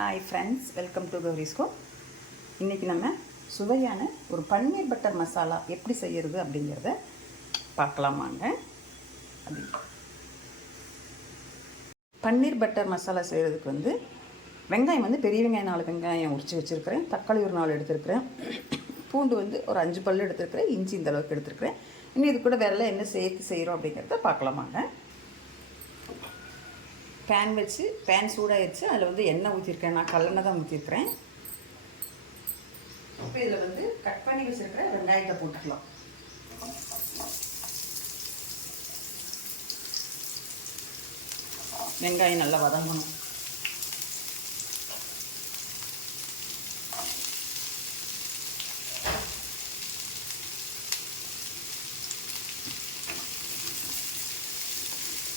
Hi friends, welcome to கௌரிஸ்கோ. இன்றைக்கி நம்ம சுவையான ஒரு பன்னீர் பட்டர் மசாலா எப்படி செய்கிறது அப்படிங்கிறத பார்க்கலாமாங்க. அப்படி பன்னீர் பட்டர் மசாலா செய்கிறதுக்கு வெங்காயம் பெரிய வெங்காயம் 4 வெங்காயம் உரித்து வச்சுருக்கிறேன். தக்காளி ஒரு 4 எடுத்துருக்கிறேன். பூண்டு ஒரு 5 பல் எடுத்துருக்கிறேன். இஞ்சி இந்த அளவுக்கு எடுத்துருக்கிறேன். இன்னும் இது கூட வேறு என்ன சேர்த்து செய்கிறோம் அப்படிங்கிறத பார்க்கலாமாங்க. பேன் சூடாகிடுச்சு. அதில் எண்ணெய் ஊற்றிருக்கேன். நான் கல்லெண்ணெய் தான் ஊற்றிருக்கிறேன். இப்போ இதில் கட் பண்ணி வச்சுருக்கிற வெங்காயத்தை போட்டுக்கலாம். வெங்காயம் நல்லா வதங்கணும்.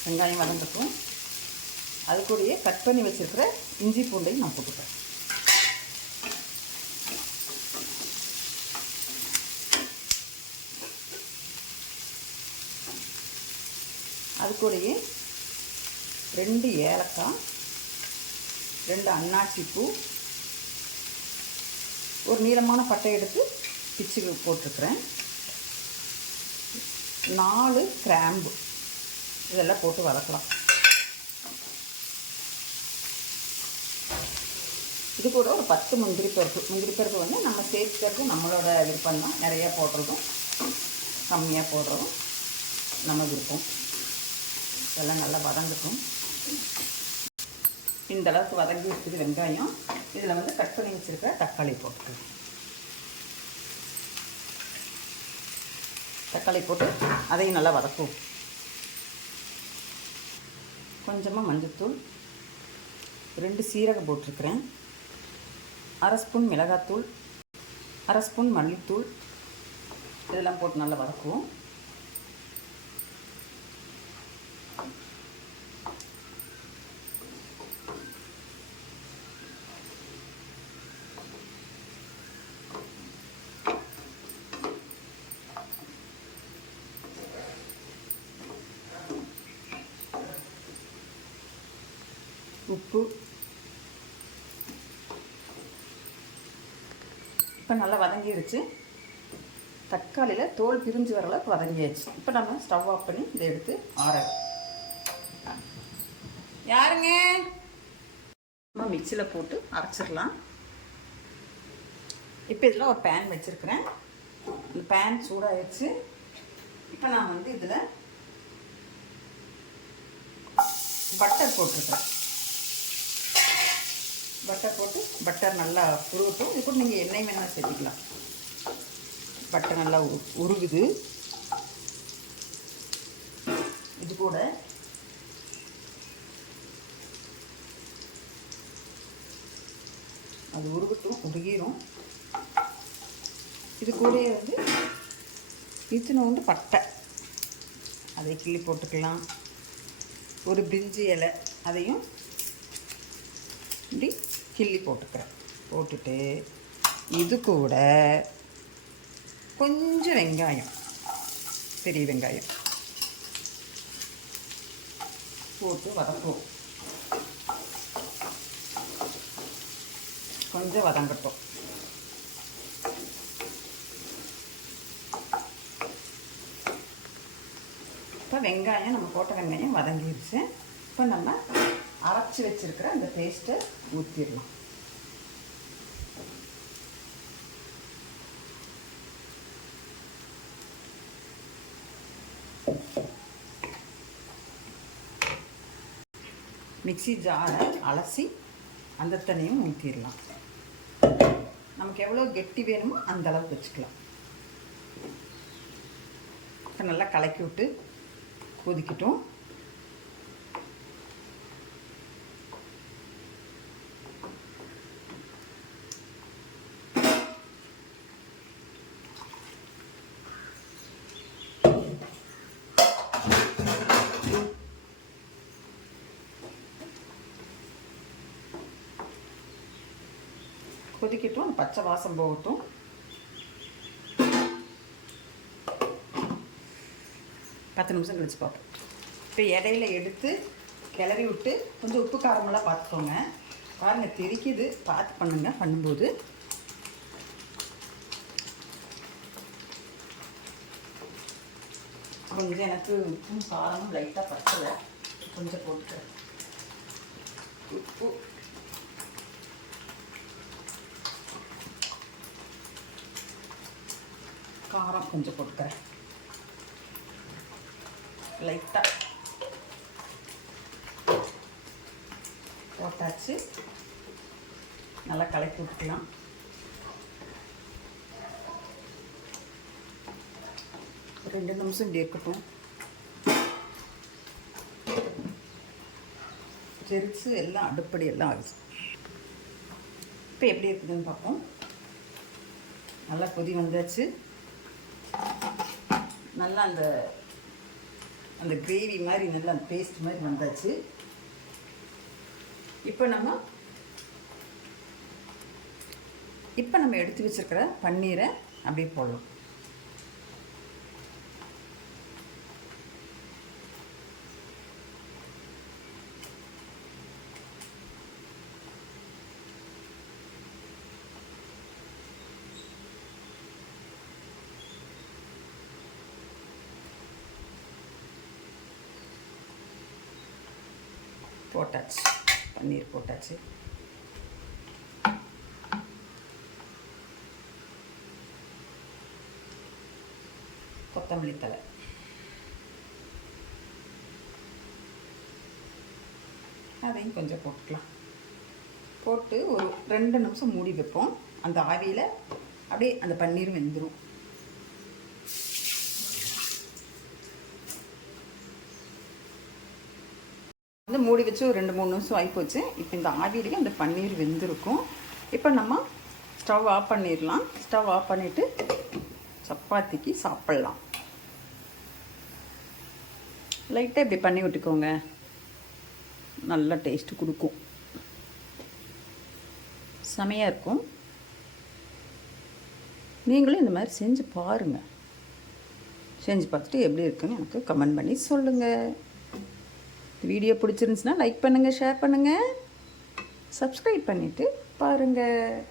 வெங்காயம் வதங்கட்டும். அது கூடயே கட் பண்ணி வச்சுருக்கிற இஞ்சி பூண்டையும் நான் போட்டுக்கிறேன். அது கூடயே 2 ஏலக்காய், 2 அன்னாச்சி பூ, ஒரு நீளமான பட்டை எடுத்து பிச்சு போட்டிருக்கிறேன். 4 கிராம்பு இதெல்லாம் போட்டு வதக்கலாம். இது கூட ஒரு 10 முந்திரி பருப்பு நம்ம சேர்த்துக்கிறது நம்மளோட விருப்பம் தான். நிறையா போடுறதும் கம்மியாக போடுறதும் நம்ம விருப்பம். இதெல்லாம் நல்லா வதங்கட்டும். இந்த அளவுக்கு வதங்கி இருக்குது வெங்காயம். இதில் கட் பண்ணி வச்சுருக்க தக்காளி போட்டுக்கலாம். தக்காளி போட்டு அதையும் நல்லா வதக்கும். கொஞ்சமாக மஞ்சள்தூள், 2 சீரகம் போட்டிருக்கிறேன், 1/2 ஸ்பூன் மிளகாத்தூள், 1/2 ஸ்பூன் மல்லித்தூள், இதெல்லாம் போட்டு நல்லா வதக்குவோம். உப்பு. இப்போ நல்லா வதங்கிடுச்சு. தக்காளியில் தோல் பிரிஞ்சு வர அளவுக்கு வதங்கியாச்சு. இப்போ நம்ம ஸ்டவ் ஆஃப் பண்ணி இதை எடுத்து யாருங்க நம்ம மிக்சியில் போட்டு அரைச்சிடலாம். இப்போ இதில் ஒரு பேன் வச்சுருக்கிறேன். இந்த பேன் சூடாகிடுச்சு. இப்போ நான் இதில் பட்டர் போட்டிருக்கிறேன். பட்டர் போட்டு பட்டர் நல்லா உருகட்டும். இது கூட நீங்கள் எண்ணெய் வேணால் சேர்த்துக்கலாம். பட்டர் நல்லா உருகுது. இது கூட அது உருகிரும். இது கூட இத்தினோண்டு பட்டை அதை கிள்ளி போட்டுக்கலாம். ஒரு பிரிஞ்சி இலை அதையும் இப்படி கிள்ளி போட்டுக்கிறேன். போட்டுட்டு இது கூட கொஞ்சம் வெங்காயம், பெரிய வெங்காயம் போட்டு வதக்குவோம். கொஞ்சம் வதங்கட்டும். இப்போ வெங்காயம் நம்ம போட்ட வெங்காயம் வதங்கிடுச்சு. இப்போ நம்ம அரைச்சி வச்சிருக்கிற அந்த பேஸ்ட்டை ஊற்றிடலாம். மிக்ஸி ஜாரை அலசி அந்த தண்ணியும் ஊற்றிடலாம். நமக்கு எவ்வளோ கெட்டி வேணுமோ அந்த அளவுக்கு வச்சுக்கலாம். இப்போ நல்லா கலக்கி விட்டு கொதிக்கட்டும். கொதிக்கட்டும். பச்சை வாசம் போகட்டும். 10 நிமிஷம் கழிச்சு பார்ப்போம். இப்போ இடையில எடுத்து கிளறி விட்டு கொஞ்சம் உப்பு காரமெல்லாம் பார்த்துக்கோங்க. பாருங்கள் தெரிக்குது, பார்த்து பண்ணுங்கள். பண்ணும்போது கொஞ்சம் எனக்கு உப்பும் காரமும் லைட்டாக பத்தலை, கொஞ்சம் போட்டுக்கிறேன். உப்பு காரம் கொஞ்சம் போட்டுக்கிறேன் லைட்டாக. போட்டாச்சு, நல்லா கலக்கி விட்டுக்கலாம். ஒரு 2 நிமிஷம் இப்படி இருக்கட்டும். தெரிச்சு எல்லாம் அடுப்படி எல்லாம் ஆகுது. இப்போ எப்படி இருக்குதுன்னு பார்ப்போம். நல்லா கொதி வந்தாச்சு. நல்லா அந்த கிரேவி மாதிரி நல்லா அந்த பேஸ்ட் மாதிரி வந்தாச்சு. இப்போ நம்ம எடுத்து வச்சுருக்கிற பன்னீரை அப்படியே போடலாம். போட்டாச்சு, பன்னீர் போட்டாச்சு. கொத்தமல்லி தழை, அதையும் கொஞ்சம் போட்டுக்கலாம். போட்டு ஒரு 2 நிமிஷம் மூடி வைப்போம். அந்த ஆவியில் அப்படியே அந்த பன்னீர் வெந்துடும். மூடி வச்சு ஒரு 2-3 நிமிஷம் ஆகிப்போச்சு. இப்போ இந்த ஆவியிலேயே அந்த பன்னீர் வெந்திருக்கும். இப்போ நம்ம ஸ்டவ் ஆஃப் பண்ணிடலாம். ஸ்டவ் ஆஃப் பண்ணிவிட்டு சப்பாத்திக்கு சாப்பிட்லாம். லைட்டாக இப்படி பண்ணி விட்டுக்கோங்க, நல்லா டேஸ்ட்டு கொடுக்கும், செமையாக இருக்கும். நீங்களும் இந்த மாதிரி செஞ்சு பாருங்கள். செஞ்சு பார்த்துட்டு எப்படி இருக்குன்னு எனக்கு கமெண்ட் பண்ணி சொல்லுங்கள். வீடியோ பிடிச்சிருந்துச்சுன்னா லைக் பண்ணுங்கள், ஷேர் பண்ணுங்கள், சப்ஸ்கிரைப் பண்ணிவிட்டு பாருங்கள்.